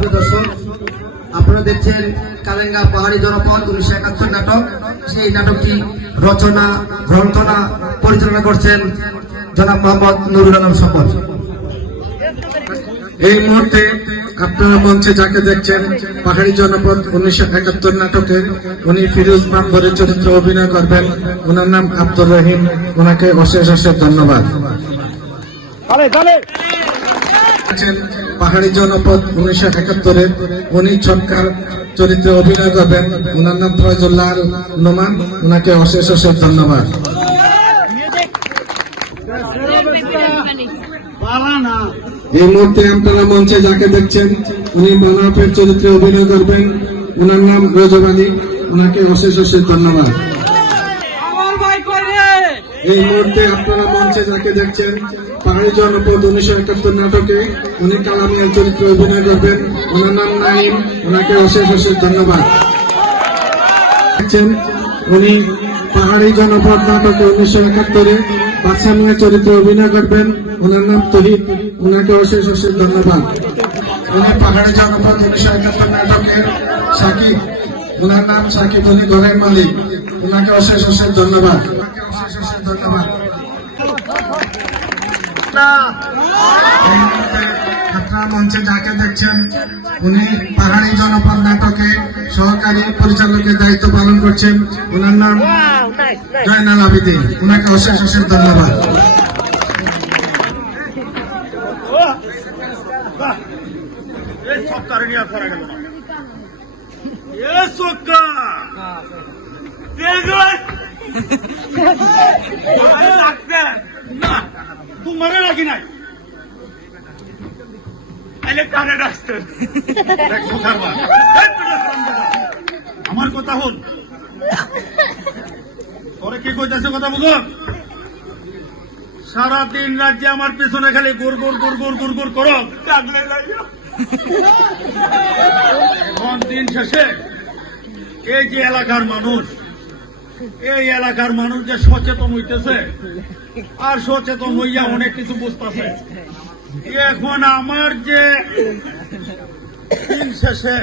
প্রিয় দর্শক, আপনারা দেখছেন কালেঙ্গা পাহাড়ি জনপদ 1971 নাটক। সেই নাটকটি রচনা গ্রন্থনা পরিচালনা করছেন জনাব মোহাম্মদ নুরুল আলম সফল। এই মুহূর্তে আপনারা মঞ্চে যাকে দেখছেন পাহাড়ি জনপদ 1971 নাটকে উনি ফিরোজ মাহবুবের চরিত্রে অভিনয় করবেন। ওনার নাম আব্দুর রহিম। ওনাকে অশেষ অশেষ ধন্যবাদ। পাহাড়ি জনপদ 1971 উনি ছক্কার চরিত্রে অভিনয় করবেন। ওনার নাম ফয়জুল্লাহ আল নোমান। ওনাকে অশেষ অশেষ ধন্যবাদ। এই মুহূর্তে আপনারা মঞ্চে যাকে দেখছেন উনি বানাফের চরিত্রে অভিনয় করবেন। ওনার নাম রজব আলী। ওনাকে অশেষ অশেষ ধন্যবাদ। এই মুহূর্তে আপনারা মঞ্চে যাকে দেখছেন পাহাড়ি জনপদ 1971 নাটকে উনি কালামিয়ার চরিত্রে অভিনয় করবেন। ওনার নাম নাইম। ওনাকে অশেষ অশেষ ধন্যবাদ। উনি পাহাড়ি জনপদ নাটকে 1971 বাদশা মিয়ার চরিত্রে অভিনয় করবেন। ওনার নাম তহিদ। ওনাকে অশেষ অশেষ ধন্যবাদ। উনি পাহাড়ি জনপদ 1971 নাটকের সাকিব। ওনার নাম সাকিব। উনি ঘরের মালিক। ওনাকে অশেষ অশেষ ধন্যবাদ। ধন্যবাদ। আপনারা মঞ্চে যাকে দেখছেন উনি পাহাড়ি জনপদ নাটকে সহকারী পরিচালকের দায়িত্ব পালন করছেন। ওনার নাম জয়নাল আবিদিন। ওনাকে অশেষ অশেষ ধন্যবাদ। তোমার রাখি নাই আমার কথা হল পরে কি কইতাছে কথা বুঝো। সারাদিন রাজ্যে আমার পেছনে খালি গোর গোর গোর গোর গোর গোর করো কাঁদলে দিন শেষে এই যে এলাকার মানুষ, এই এলাকার মানুষ যে সচেতন হইতেছে আর সচেতন হইয়া অনেক কিছু বুঝতেছে। এখন আমার যে দিন শেষে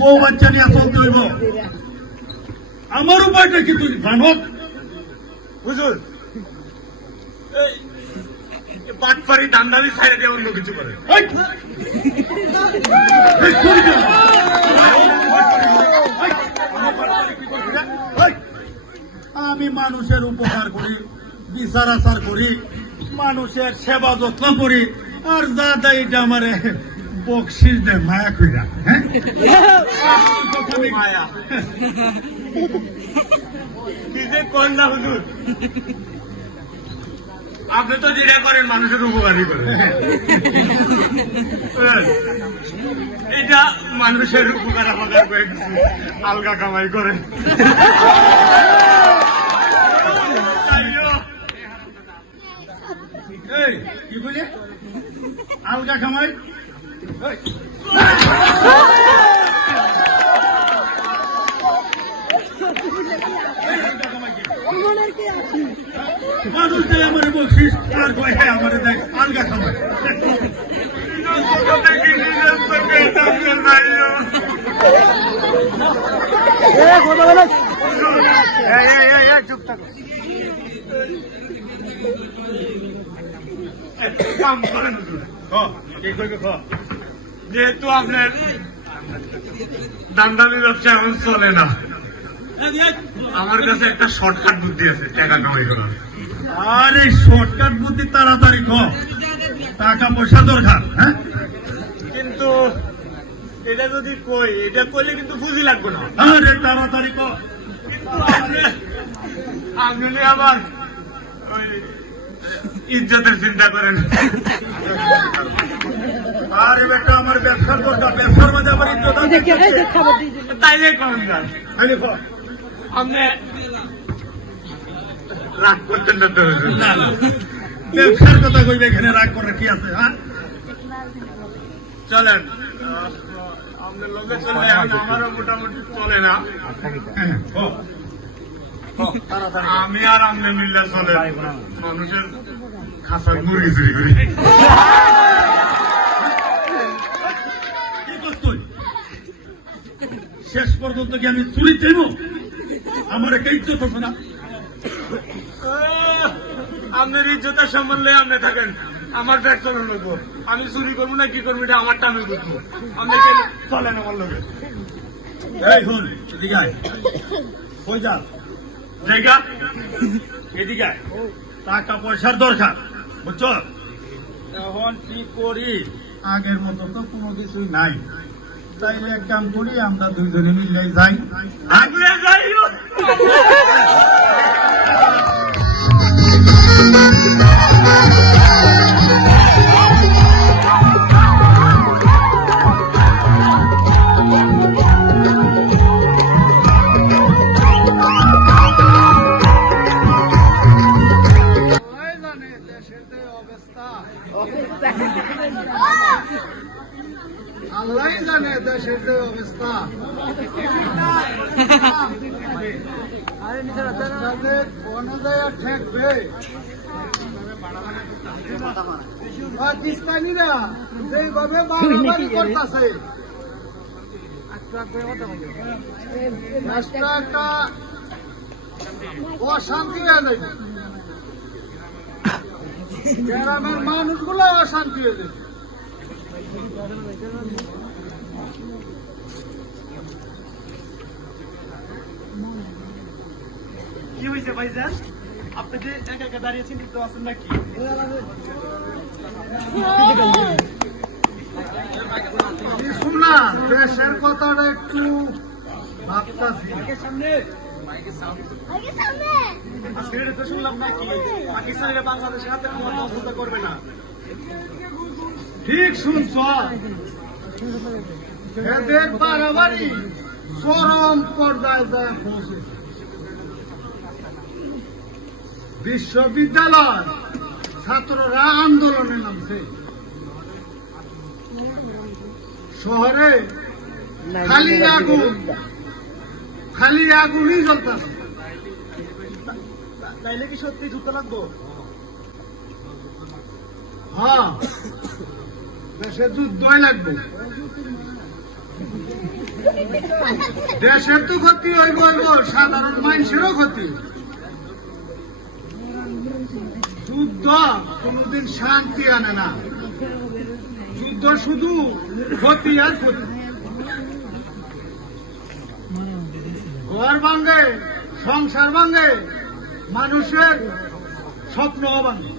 বউ বাচ্চা নিয়ে চলতে হইব, আমার উপায়টা কি তুই জানক বুঝুন। পাটপাড়ি দান্দালি ছাইড়ে দিয়ে অন্য কিছু করে আমি মানুষের উপকার করি, বিচার আচার করি, মানুষের সেবা যত্ন করি, আর যা দেয় এটা আমার বকশিস দেয় মায়া কইরা। মায়া কন্যা হুজুর, আপনি তো যেটা করেন মানুষের উপকারই করেন। এটা মানুষের উপকার আমাদের আলগা কামাই করেন। কি বলে আলগা কামাই? মানুষ দেয় আমার বলছিস আর কয় আমার দেয় আলগা খামাই। চুপ থাকো। যেহেতু আপনার দান্দামি ব্যবসা এখন চলে না, আমার কাছে একটা শর্টকাট বুদ্ধি আছে টাকা কামাই করার। আর এই শর্টকাট বুদ্ধি তাড়াতাড়ি কর, টাকা পয়সা দরকার। হ্যাঁ, কিন্তু এটা যদি কই, এটা করলে কিন্তু পুঁজি লাগবে না। আরে তাড়াতাড়ি কর। আপনি আবার ওই ইজ্জতের চিন্তা করেন। আরে বেটা আমার ব্যবসার দরকার, ব্যবসার মধ্যে আমার ইজ্জত তাইলে কম যান। আপনি রাগ করতেন না? ব্যবসার কথা কইবে, এখানে রাগ করার কি আছে? হ্যাঁ চলেন, আপনার লোকে চলে, আমারও মোটামুটি চলে না। আমি আর আপনি মিল্লা চলে মানুষের খাঁচা মুড়ি চুরি করি। করছ তুই? শেষ পর্যন্ত কি আমি চুরি চাইব? আমার একটা ইজ্জত আছে না? আপনার ইজ্জতের সম্বন্ধে আপনি থাকেন, আমার ব্যাগ চলে নেবো। আমি চুরি করবো না কি করবো এটা আমারটা আমি বুঝবো। আপনাকে চলেন আমার লোকে। এই হল এদিকে আয়। কই যা জায়গা এদিকে আয়। টাকা পয়সার দরকার, বুঝছো? এখন কি করি? আগের মতো তো কোনো কিছুই নাই। তাইলে এক কাম করি, আমরা দুইজনে মিলে যাই। আগে যাইও। আল্লাহ জানে দেশের যে অবস্থা। ঠেকবে পাকিস্তানিরা যেভাবে বাড়াবাড়ি করতেছে, দেশটা একটা অশান্তি হয়ে যাবে। গ্রামের মানুষগুলো অশান্তি হয়ে যাবে। কি হয়েছে ভাইজান? আপনি যে একা একা দাঁড়িয়ে চিন্তিত আছেন নাকি? শুনলা দেশের কথাটা একটু ভাবতাছি। আজকে এটা তো শুনলাম নাকি পাকিস্তানিরা বাংলাদেশের হাতে কোনো অবস্থা করবে না। ঠিক শুনছ, এদের বাড়াবাড়ি চরম পর্যায়ে যায় পৌঁছে। বিশ্ববিদ্যালয় ছাত্ররা আন্দোলনে নামছে। শহরে খালি আগুনই জ্বলতেছে। তাইলে কি সত্যি যুদ্ধ লাগবো? হ্যাঁ, দেশের যুদ্ধই লাগবে। দেশের তো ক্ষতি হইব, সাধারণ মানুষেরও ক্ষতি। যুদ্ধ কোনদিন শান্তি আনে না। যুদ্ধ শুধু ক্ষতি আর ক্ষতি। ঘর ভাঙে, সংসার ভাঙে, মানুষের স্বপ্ন ভাঙে।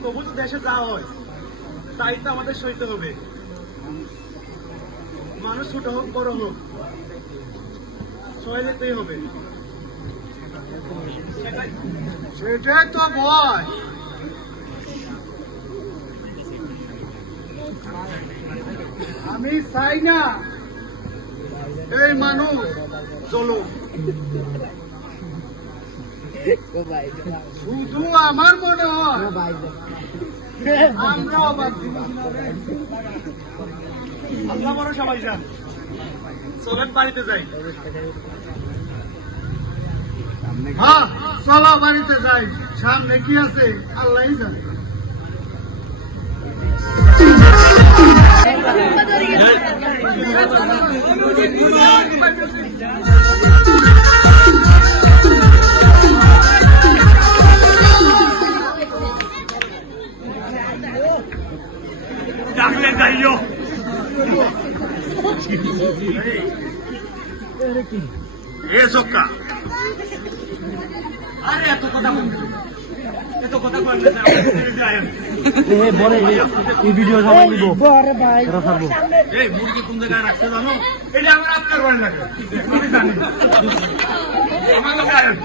তবু তো দেশে যাওয়া হয়, তাই তো আমাদের সইতে হবে। মানুষ ছোট হোক বড় হোক সবাই যেতেই হবে। সেটাই তো ভয়। আমি চাই না এই মানুষ চলুক। শুধু আমার মনে হয় আমরাও বাঁচি। আল্লাহ বড় সবাই যান, চলেন বাড়িতে যাই। হ্যাঁ, চলো বাড়িতে যাই। সামনে কি আছে আল্লাহই জানে। ডাকলে যাইও। এ চক্কা, আরে এত কথা বলবেন, এত কথা বলবেন না। এই মুরগি কোন জায়গায় রাখছে জানো? এটা আমার আপনার বাড়ি লাগে, আমি জানি। আমার লোক আয়েন।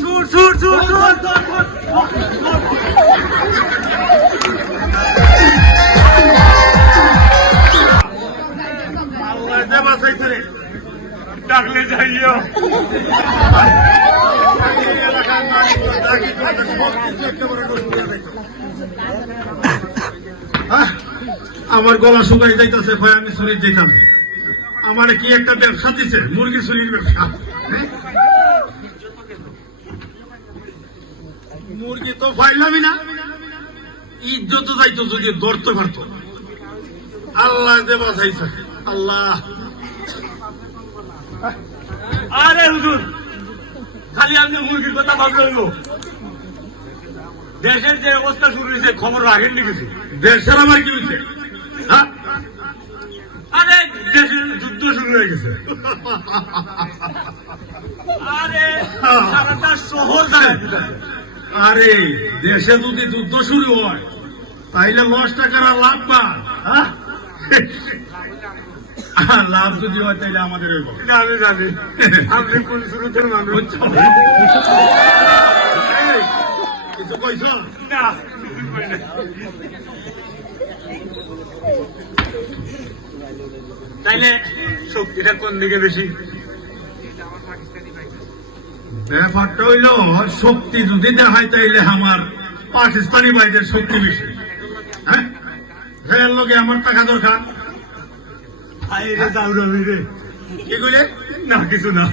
সুর সুর সুর সুর সুর। আল্লাহ যে বাঁচাইছে রে, ডাকলে যাইও। এই এলাকার মানুষ ডাকি করতে সবকিছু একেবারে নষ্ট হয়ে যাইতো। আমার গলা শুকাই যাইতেছে, ভাই আমি শরীর যেতাম। আমার কি একটা ব্যবসা দিছে, মুরগি চুরির ব্যবসা। হ্যাঁ? মুরগি তো পাইলামই না, ইজ্জত যাইতো যদি ধরতে পারতো। আল্লাহ যে বাঁচাইছে, আল্লাহ। আরে হুজুর, খালি আপনি মুরগির কথা ভাবলেন, দেশের যে অবস্থা শুরু হয়েছে খবর রাখেন নি কিছু? দেশের আমার কি হয়েছে? হ্যাঁ? আরে দেশের যুদ্ধ শুরু হয়ে গেছে। আরে সারাটা শহর দাঁড়ায় দিতেছে। আরে দেশে যদি যুদ্ধ শুরু হয় তাইলে লস টাকার আর লাভ পান। হ্যাঁ? লাভ যদি হয় তাইলে আমাদের হইব। এটা আমি জানি, আপনি কোন শুরুতের মানুষ। এই, কিছু কইছ? না, তাইলে শক্তিটা কোন দিকে বেশি? ব্যাপারটা হইল শক্তি যদি দেখায় তাইলে আমার পাকিস্তানি ভাইদের শক্তি বেশি। হ্যাঁ, এর লোকে আমার টাকা দরকার। আরে দাউরাবি রে। কি কইলে? না কিছু না।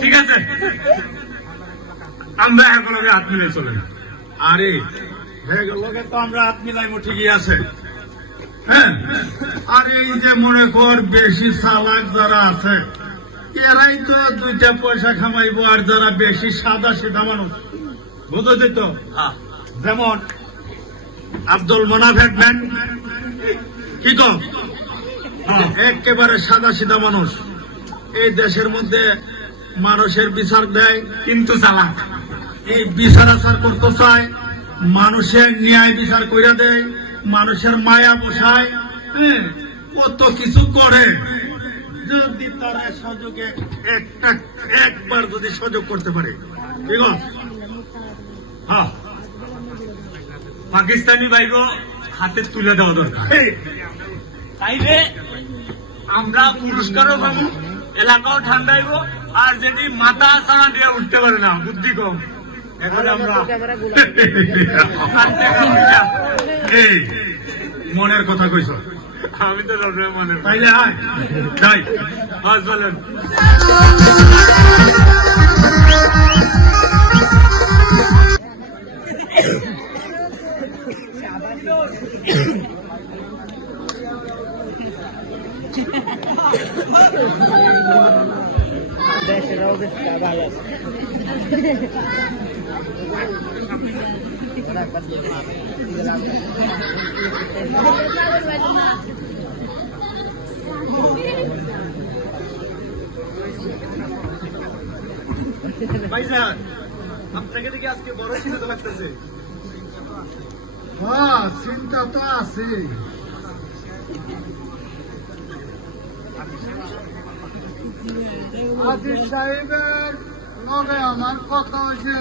ঠিক আছে, আমরা এখন হাত মিলে চলে না। আরে লোকে তো আমরা হাত মিলাইমো, ঠিকই আছে। হ্যাঁ, আর এই যে মনে কর বেশি চালাক যারা আছে এরাই তো দুইটা পয়সা খামাইবো, আর যারা বেশি সাদা সিধা মানুষ, বুঝতে তো, যেমন আব্দুল মোনাফ হেডম্যান, কি কম একেবারে সাদা সিধা মানুষ, এই দেশের মধ্যে মানুষের বিচার দেয় কিন্তু চালাক। এই বিচার আচার করতে চায়, মানুষের ন্যায় বিচার কইরা দেয়, মানুষের মায়া বসায়, হ্যাঁ, কত কিছু করে। যদি তারা সুযোগে একবার যদি সুযোগ করতে পারে, ঠিক আছে? হ্যাঁ, পাকিস্তানি ভাইগো হাতে তুলে দেওয়া দরকার। তাইলে আমরা পুরস্কারও পাবো, এলাকাও ঠান্ডাইব, আর যদি মাথা সানা দিয়ে উঠতে পারে না, বুদ্ধি কম, এখন আমরা এই মনের কথা কইছ, আমি তো সবসময় মনে করি। তাইলে আয় যাই। হ্যাঁ, চলেন। দেশের অবস্থা ভালো। ভাইজান, আপনাকে দেখে আজকে বড় চিন্তা লাগতেছে। হ্যাঁ, চিন্তা তো আছে। আজিজ সাহেবের লগে আমার কথা হয়েছে,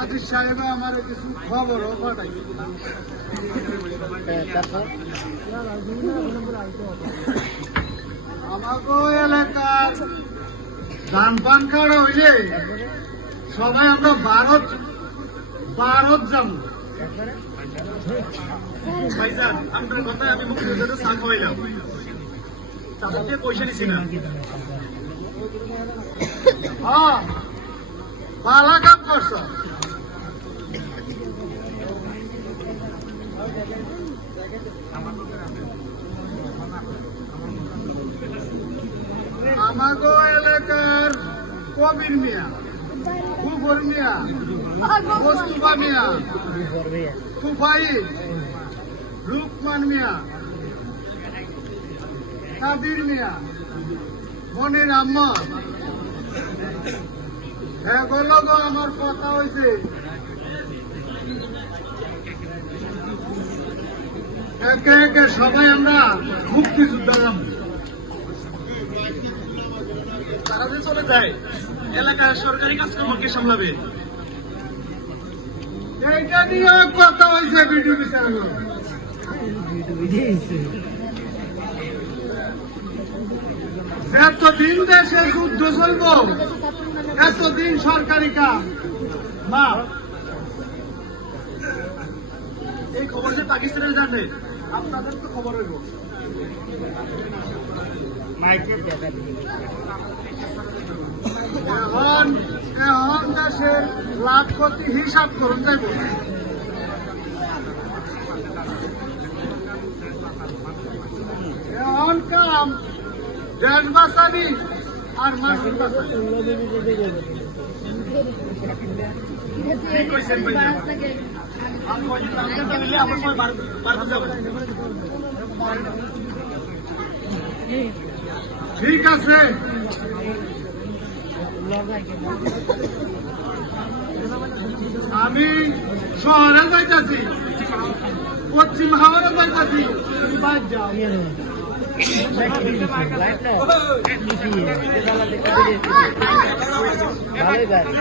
আজিজ সাহেব আমার কিছু খবরও পাঠাই। আমাকে এলাকার ধান পান কাটা হইলে সবাই আমরা ভারত যাবো। ভাইজান, আপনার কথায় আমি মুক্তিযোদ্ধাকে চা খাওয়াইলাম, চাঁদা দিয়ে পয়সা নিছি না। হ্যাঁ, ভালো কাম করছ। আমাগো এলাকার কবির মিয়া, কুকুর মিয়া, কস্তুবা মিয়া, তুফাই, রুকমান মিয়া, কাদির মিয়া, মনির আহমদ, এগুলো আমার কথা হয়েছে। একে একে সবাই আমরা মুক্তিযুদ্ধ নাম তারা যে চলে যায়, এলাকার সরকারি কাজকর্ম কে সামলাবে? এইটা নিয়ে কথা হয়েছে বিডিপি স্যার। এতদিন দেশে যুদ্ধ চলব, এতদিন সরকারি কাজ না। এই খবর যে পাকিস্তানের জানে, আপনাদের তো খবর হইব। এখন এখন দেশের লাভ ক্ষতি হিসাব করুন যাইব এখন কাম দেশ বাঁচানি আর মানুষ বাঁচানি। ঠিক আছে, আমি শহরে যাইতেছি, পশ্চিম হাওড়ে যাইতেছি, তুমি বাদ যাও। ভালোই গাড়ি